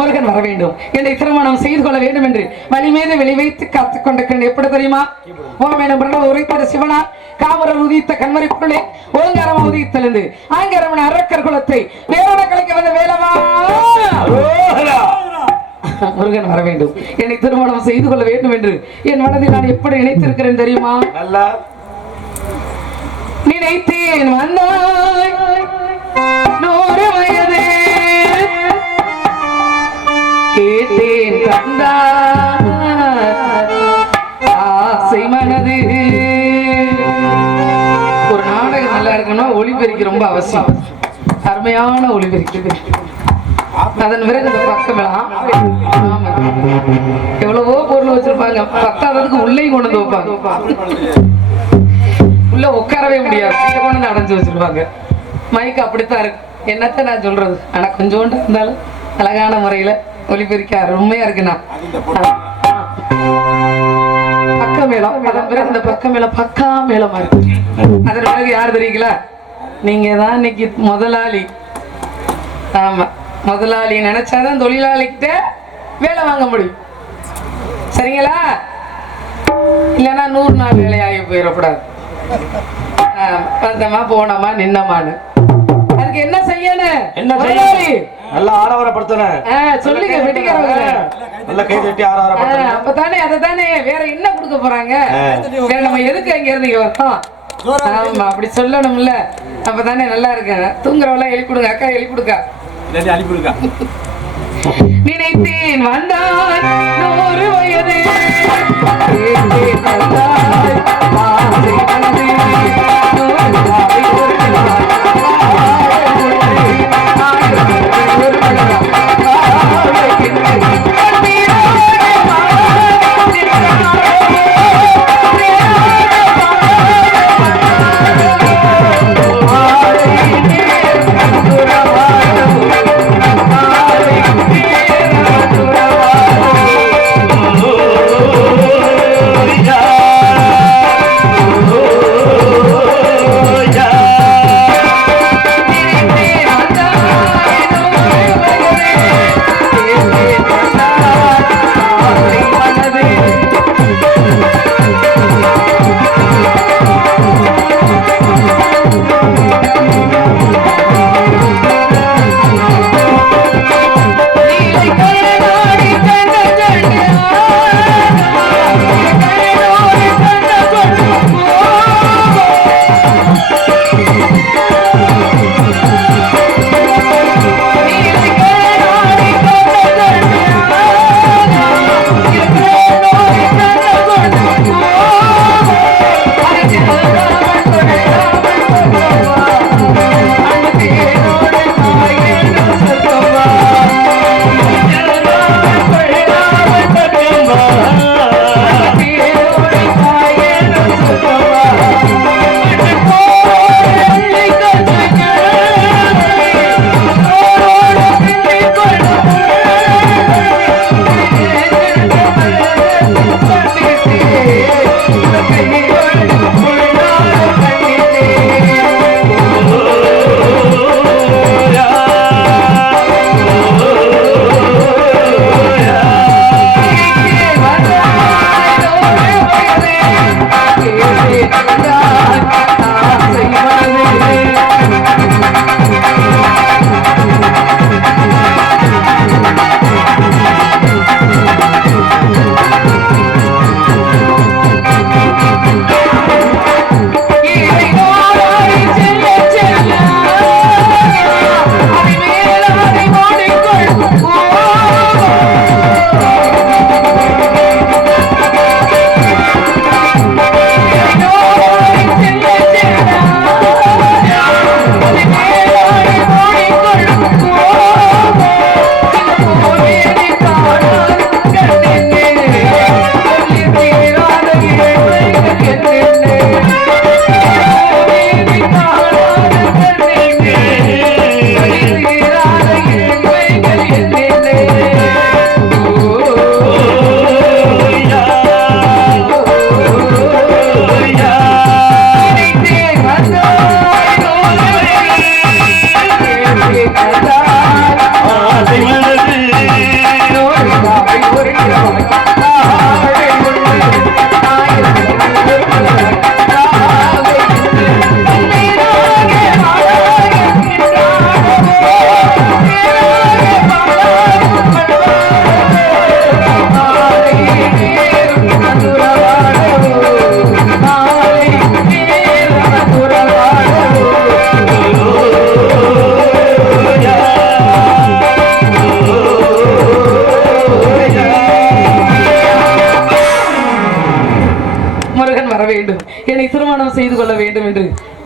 முருகன் வர வேண்டும். என்னை திருமணம் செய்து கொள்ள வேண்டும் என்று வழி மீது வெளி வைத்து காத்துக் கொண்டிருக்கிறேன். எப்படி தெரியுமா? ஓம் பிரணவ உரைப்பது சிவனா? காமரர் உதித்த கண்மறை பொருளே ஓங்காரம் உதித்தெழுந்து ஆங்கரவன் அரக்கர் குலத்தை வேரோட கலைக்க வந்த வேலவா? முருகன் வர வேண்டும். என்னை திருமணம் செய்து கொள்ள வேண்டும் என்று என் மனதில் நான் எப்படி நினைத்திருக்கிறேன் தெரியுமா? நினைத்தேன் வந்தாய். நூறு வயது ஆசை மனது. ஒரு நாடகம் நல்லா இருக்கணும்னா ஒளிபெருக்கி ரொம்ப அவசியம். அருமையான ஒளிபெருக்கி. அதன் பிறகு இந்த பக்கமெல்லாம் ஆமா எவ்வளவோ பொருள் வச்சிருப்பாங்க. பத்தாததுக்கு உள்ளேயும் கொண்டு வந்து வைப்பாங்க. உள்ள உட்காரவே முடியாது. கொண்டு அடைஞ்சு வச்சிருப்பாங்க. மைக் அப்படித்தான் இருக்கு. என்னத்த நான் சொல்றது? ஆனா கொஞ்சோண்டு இருந்தாலும் அழகான முறையில ஒலிபெருக்க அருமையா இருக்குண்ணா பக்க மேளம் அதன் பிறகு இந்த பக்க மேளம் பக்கா மேளமா இருக்கு. அதன் பிறகு யார் தெரியுங்களா? நீங்க தான் இன்னைக்கு முதலாளி. ஆமா முதலாளி நினைச்சாதான் தொழிலாளிகிட்ட வேலை வாங்க முடியும். சரிங்களா? இல்லைன்னா நூறு நாள் வேலையாகி போயிடக்கூடாது. வந்தமா வந்தோமா போனோமா நின்னமான்னு. என்ன செய்யணும் என்ன முதலாளி, செய்ய நல்லா ஆரவாரப்படுத்தணும் ஆ, சொல்லுங்க வெட்டிக்கிறவங்க நல்லா கை தட்டி ஆ, ஆரவாரப்படுத்தணும் அப்பதானே அததானே. வேற என்ன கொடுக்க போறாங்க? வேற நம்ம எதுக்கு அங்க இருந்து இங்க வரோம் ஆமா அப்படி சொல்லணும்ல. அப்பதானே நல்லா இருக்கேன் தூங்குறவெல்லாம் எழுப்பி கொடுங்க அக்கா எழுப்பி கொடுக்கா. அனுப்பிவிடுக்கா நினைத்தேன் வந்தாய் நூறு வயது. கேட்டேன்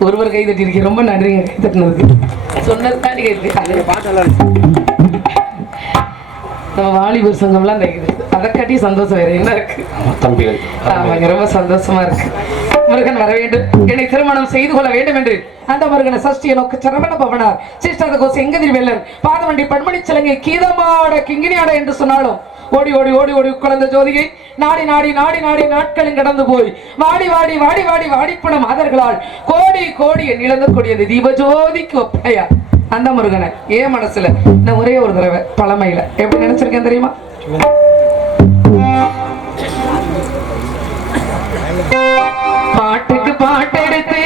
ஒருவர் கை தட்டியிருக்கேன். ரொம்ப நன்றிங்க கை தட்டினதுக்கு. சொன்னது தாண்டி கை நம்ம வாலிபர் சங்கம்லாம் அதை காட்டி சந்தோஷம் வேற என்ன இருக்கு? தம்பிகள் ஆமாங்க ரொம்ப சந்தோஷமா இருக்கு. முருகன் வர வேண்டும். என்னை திருமணம் செய்து கொள்ள வேண்டும் என்று அந்த முருகனை சஷ்டிய நோக்கு சரவண பவனார் சிஷ்டாத கோச எங்கதிரி வெல்லர் பாதவண்டி பண்மணி சிலங்கை கீதமாட கிங்கினியாட என்று சொன்னாலும் ஓடி ஓடி ஓடி ஓடி குழந்தை ஜோதிகை நாடி நாடி நாடி நாடி நாட்களும் கடந்து போய் வாடி வாடி வாடி வாடி வாடிப்பட மாதர்களால் கோடி கோடி என் இழந்து தீபஜோதிக்கு தீப ஒப்பையா? அந்த முருகனை ஏன் மனசுல இந்த ஒரே ஒரு தடவை பழமையில. எப்படி நினைச்சிருக்கேன் தெரியுமா? பாட்டுக்கு பாட்டெடுத்து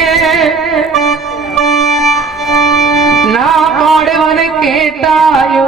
நான் பாடுவனு கேட்டாயோ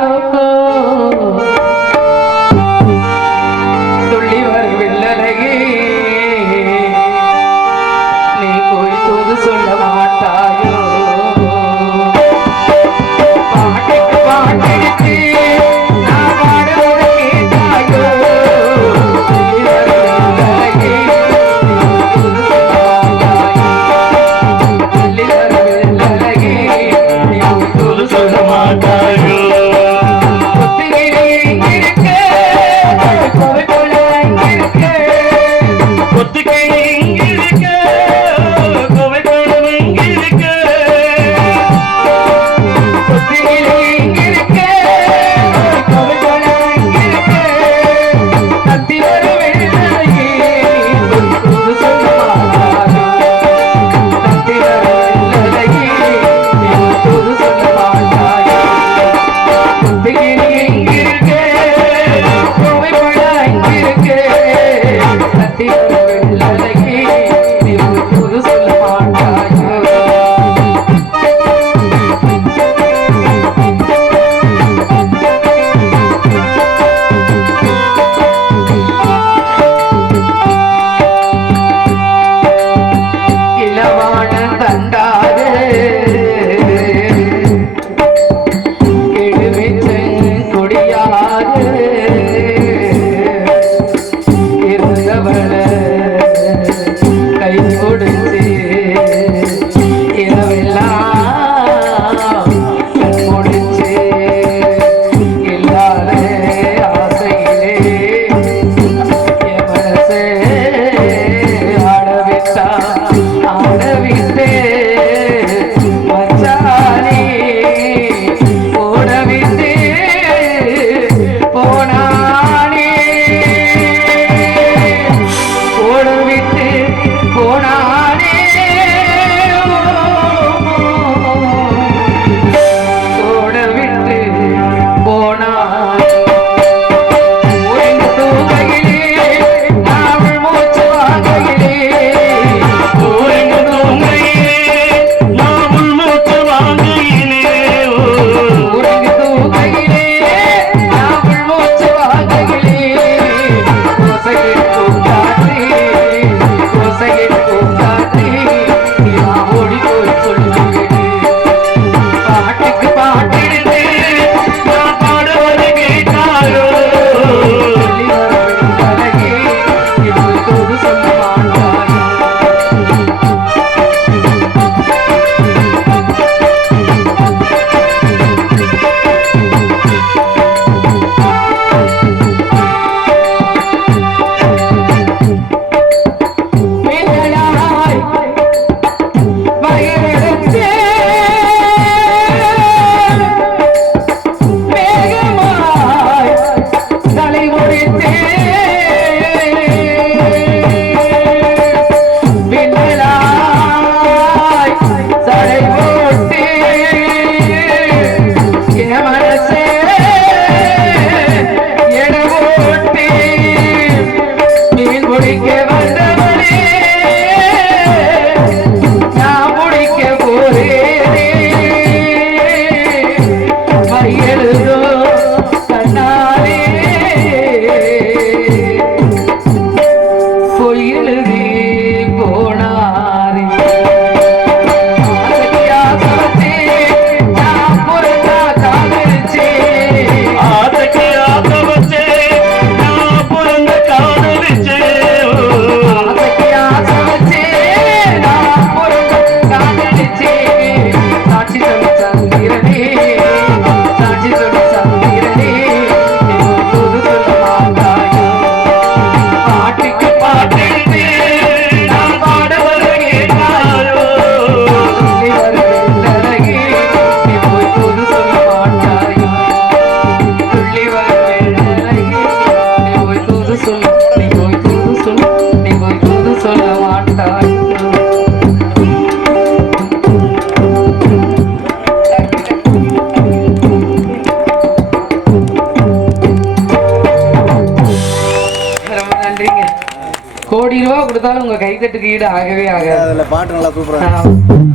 மைசெட்டுக்கு ஈடு ஆகவே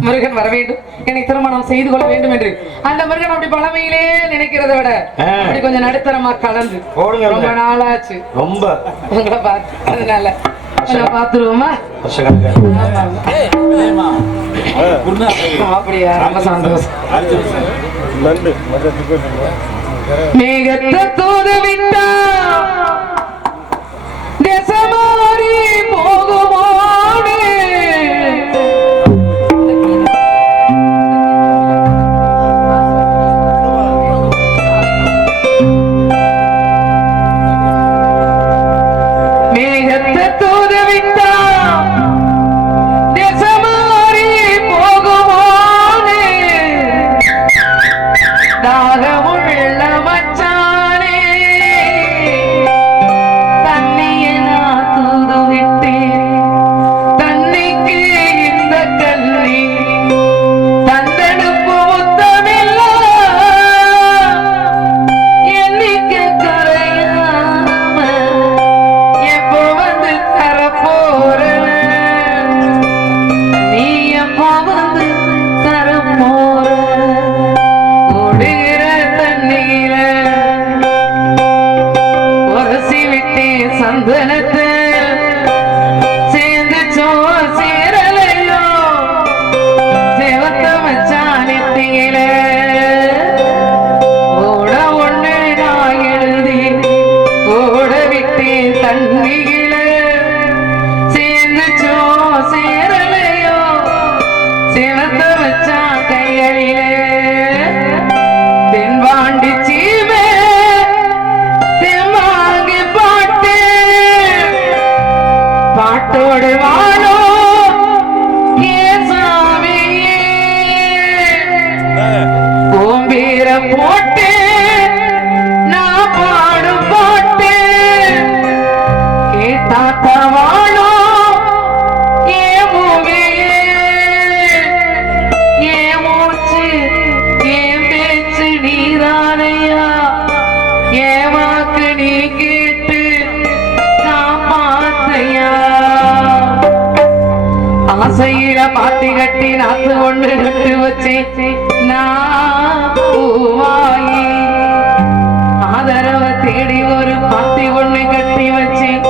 முருகன் வர வேண்டும். எனக்கு திருமணம் செய்து கொள்ள வேண்டும் என்று. அந்த முருகன் அப்படி பழமையிலே நினைக்கிறத விட அப்படி கொஞ்சம் நடுத்தரமா கலந்து. ரொம்ப நாளாச்சு. ரொம்ப. உங்களை பார்த்து அதனால கொஞ்சம் கருவா நாத்து ஒன்று நட்டு வச்சேன். நாவாயி ஆதரவை தேடி ஒரு பாத்தி ஒண்ணு கட்டி வச்சேன்.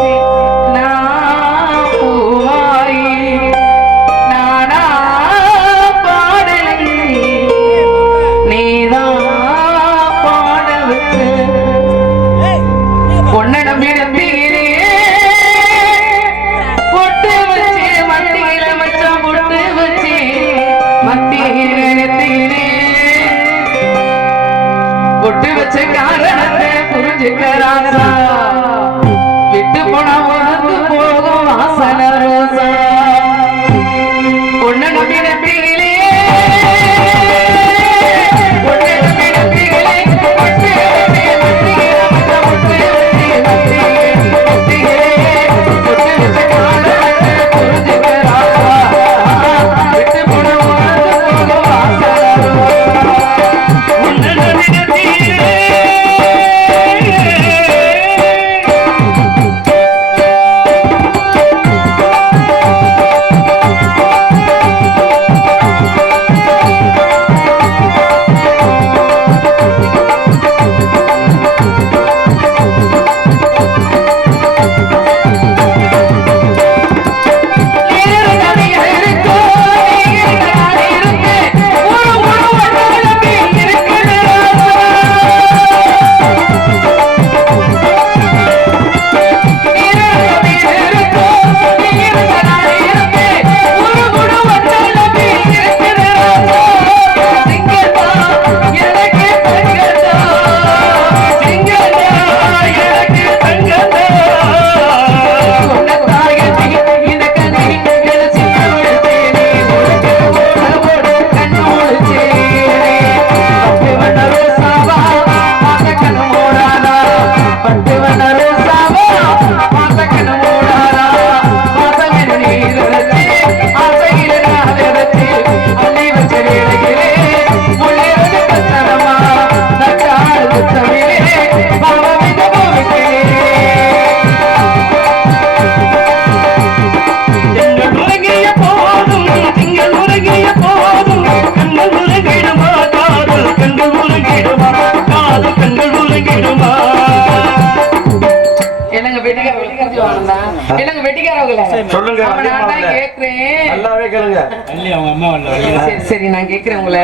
சரி நான் கேக்குறேன் உங்களை.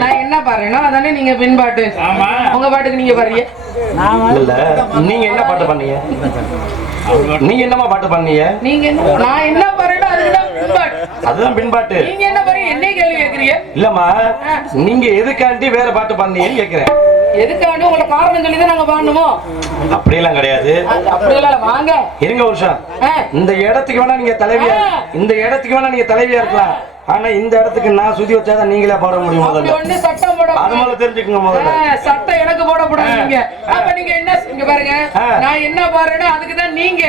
நான் என்ன பாடுறேனோ அதானே நீங்க பின்பாட்டு ஆமா. உங்க பாட்டுக்கு நீங்க இல்ல நீங்க என்ன பாட்டு பண்ணீங்க நீங்க என்னமா பாட்டு பண்ணீங்க நீங்க என்ன நான் என்ன பாடுறேனோ அதுக்கு தான் பின்பாட்டு அதுதான் பின்பாட்டு நீங்க என்ன பாருங்க என்னைய கேள்வி கேக்குறீங்க? இல்லம்மா நீங்க எதுக்காண்டி வேற பாட்டு பண்ணீங்கன்னு கேக்குறேன். எதுக்காண்டி உங்களை காரணம் சொல்லி தான் நாங்க பாடணுமோ அப்படியெல்லாம் கிடையாது. அப்படியெல்லாம் வாங்க. இருங்க ஆ. இந்த இடத்துக்கு வேணா நீங்க தலைவியா. இந்த இடத்துக்கு வேணா நீங்க தலைவியா இருக்கலாம். ஆனா இந்த இடத்துக்கு நான் சுதி வச்சாதான் நீங்களே பாட முடியும் முதல்ல. ஒண்ணு சட்டம் போட அது முதல்ல தெரிஞ்சுக்கங்க முதல்ல. சட்டம் எனக்கு போடக்கூடாது நீங்க. அப்ப நீங்க என்ன இங்க பாருங்க. நான் என்ன பாடுறேனோ அதுக்கு தான் நீங்க.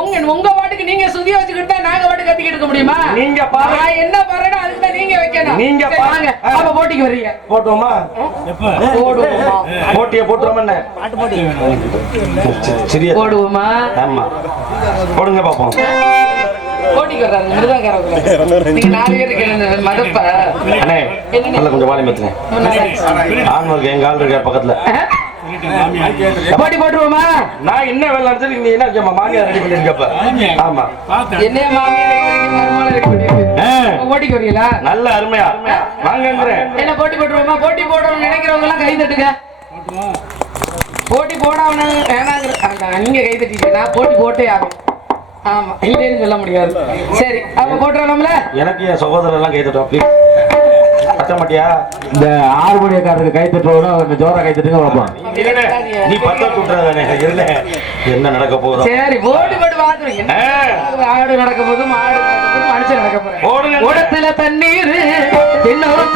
உங்க உங்க பாட்டுக்கு நீங்க சுதி வச்சுக்கிட்டு தான் நாங்க பாட்டு கத்திக்கிட்டு இருக்க முடியுமா? நீங்க பாரு. நான் என்ன பாடுறேனோ அதுக்கு தான் நீங்க வைக்கணும். நீங்க சரி, பாரு. வாங்க. ஆ. அப்ப போட்டிக்கு வர்றீங்க போட்டோமா எப்ப? போடுவோமா? போட்டிய போட்டுருவோம் என்ன? சிறிய போடுவோமா? ஆமா. போடுங்க பாப்போம். போட்டிக்கு வர்றாங்க மிருதங்காரவங்க நீங்க நாலு பேர் கேளுங்க மதப்ப அண்ணே நல்ல கொஞ்சம் வாலி மத்துனேன் ஆண்மருக்கு எங்க ஆள் இருக்க பக்கத்துல. போட்டி போட்டுருவோமா? நான் என்ன வேலை நடத்தி நீ என்ன ஜம்மா மாமியார் ரெடி பண்ணிருக்கப்ப ஆமா. என்னைய மாமியார் போட்டிக்கு வரீங்களா? நல்ல அருமையா. வாங்கங்கிறேன் என்ன போட்டி போட்டுருவோமா? போட்டி போடணும்னு நினைக்கிறவங்க எல்லாம் கை தட்டுங்க. போட்டி போடாம வேணாங்கிற அதான், நீங்க கை தட்டிட்டீங்கன்னா போட்டி போட்டே ஆகும். ஆமா. இல்லைன்னு சொல்ல முடியாது. சரி அப்ப போட்டுறலாம்ல? எனக்கு என் சகோதரர் எல்லாம் கை தட்டுவா ப்ளீஸ் மாட்டியா? இந்த ஆறுமணியக்காரருக்கு கை தட்டுவோம்னா கொஞ்சம் ஜோரா கை தட்டுங்க நீ பத்த விட்டுறாதானே இருடே என்ன நடக்க போகுதோ. சரி போட்டி போட்டு பாத்துருங்க ஆடு நடக்க போது மாடு நடக்க போது மனுஷன் நடக்க போறேன். உடத்துல தண்ணீர் கண்ணீர்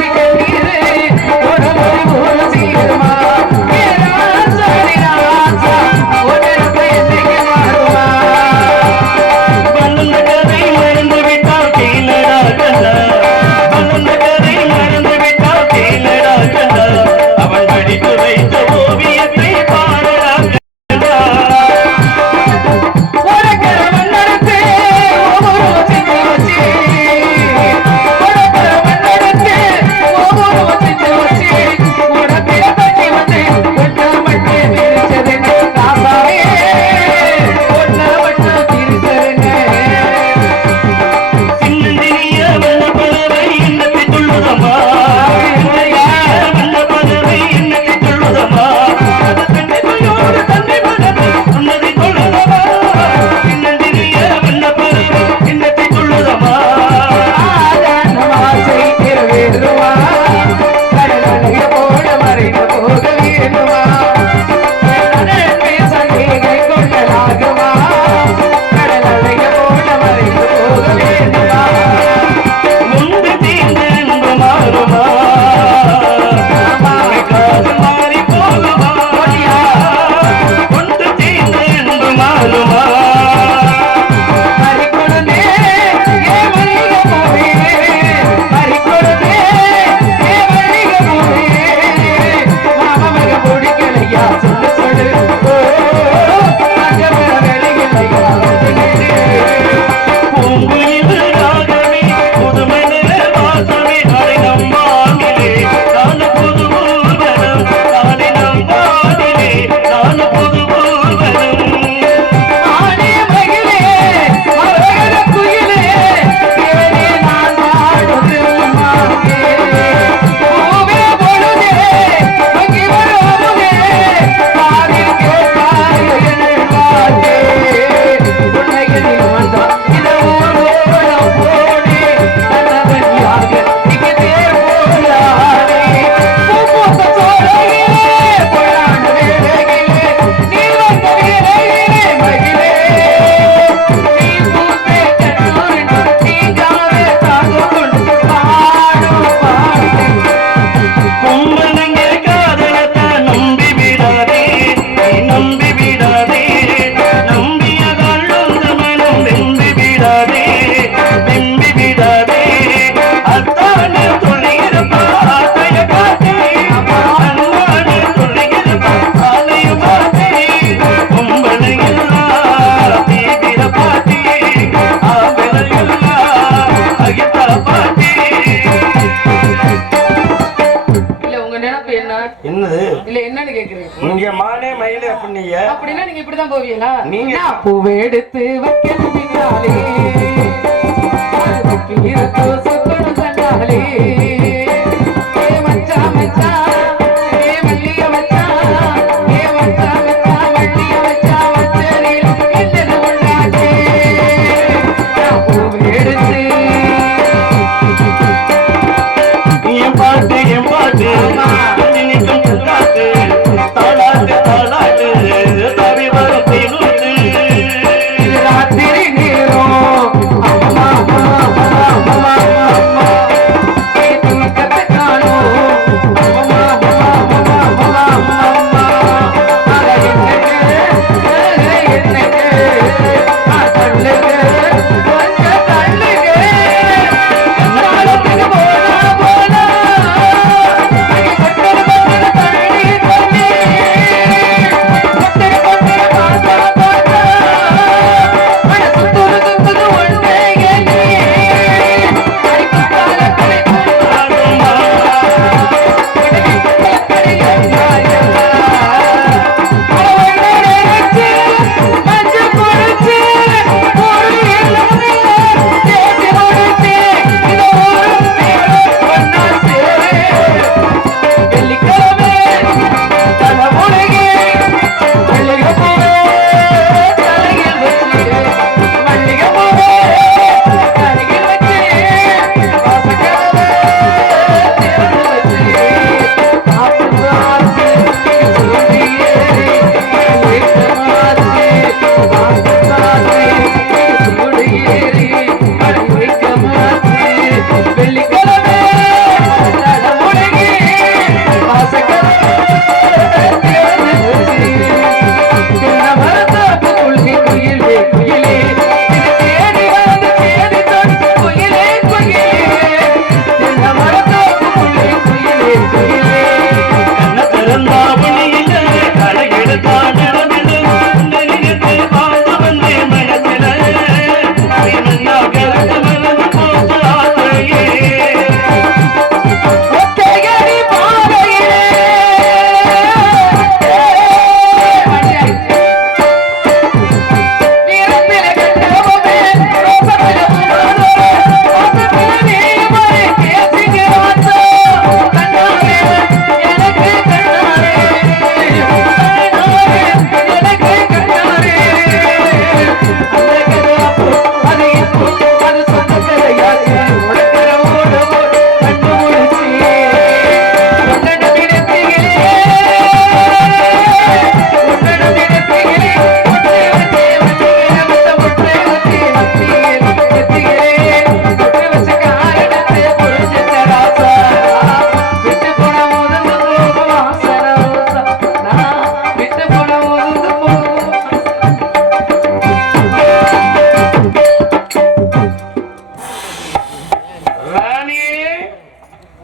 போவீங்களா